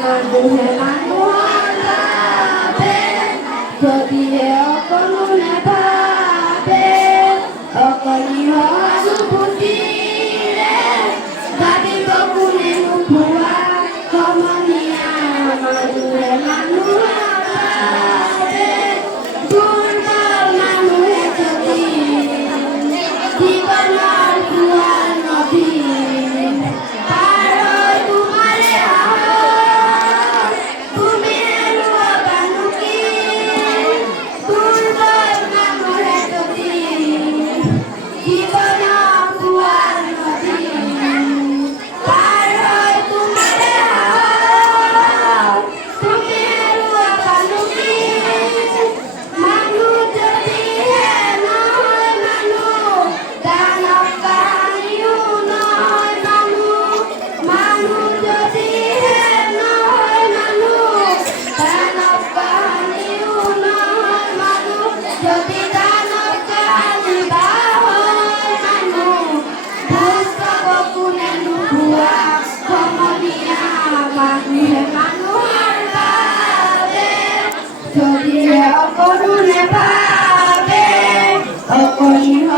মানুহে মানুহৰ বাবে যদিহে অকণো নেভাবে অকণিহনুভূতিৰে ভাবিব কোনে নোভোৱা সমনীয়া মানুহে মানুহৰ বাবে দুৰ্বল মানুহে যদি জীৱনৰ দুৱাৰ নদী পাৰ হৈ তোমাৰে আহৰ তুমি হেৰুৱা বানুকি দুৰ্বল মানুহে যদি জীৱনৰ দুৱাৰ নদী পাৰ হৈ তোমাৰে আহৰ তুমি হেৰুৱা বানুকি মানুহ যদিহে নহয় মানুহ দানৱ কাহানিও নহয় মানুহ মানুহ যদিহে নহয় মানুহ দানৱ কাহানিও নহয় মানুহ যদি দানৱ কাহানি বা হয় মানুহ ভোজ খাব কোনে নোভোৱা সমনীয়া মানুহে মানুহৰ বাবে যদিহে অকণো নেভাবে অকণিহ